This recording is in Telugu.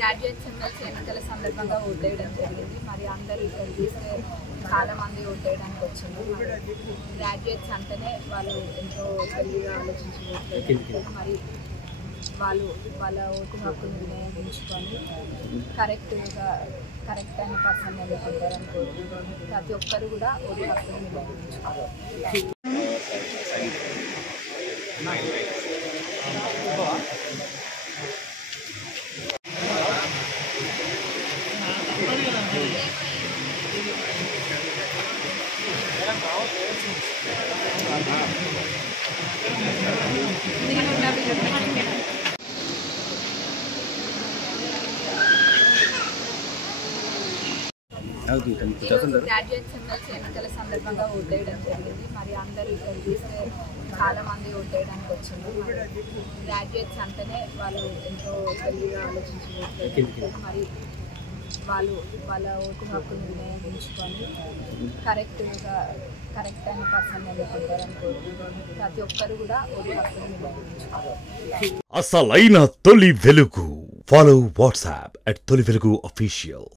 గ్రాడ్యుయేట్స్ ఎమ్మెల్సీ ఎన్నికల సందర్భంగా ఓటేయడం జరిగింది. మరి అందరూ ఇక్కడ చూస్తే చాలా మంది ఓటేయడానికి వచ్చింది. గ్రాడ్యుయేట్స్ అంటేనే వాళ్ళు ఎంతో తెలివిగా ఆలోచించి ఓట్లేదు. మరి వాళ్ళు వాళ్ళ ఓటు హక్కును వినియోగించుకొని కరెక్ట్ అయిన పర్సన్ ఎన్నుకుంటారని కోరుకుంటున్నాను. ప్రతి ఒక్కరు కూడా ఓటు హక్కును వినియోగించుకోవాలి. గ్రాడ్యుయేట్స్ ఎమ్మెల్సీ ఎన్నికల సందర్భంగా ఓటేయడం జరిగింది. మరి అందరూ ఇక్కడ చూస్తే చాలా మంది ఓటేయడానికి వచ్చింది. గ్రాడ్యుయేట్స్ అంటేనే వాళ్ళు ఎంతో తెలివిగా ఆలోచించి ఓట్లేదు. మరి వాళ్ళు వాళ్ళ ఓటు హక్కును వినియోగించుకొని కరెక్ట్ అయిన పర్సన్ ఎన్నుకుంటారని కోరుకుంటున్నాను. ప్రతి ఒక్కరు కూడా ఓటు హక్కును వినియోగించుకోవాలి. అసలైన తొలి వెలుగు. ఫాలో వాట్సాప్ @తొలి వెలుగు official.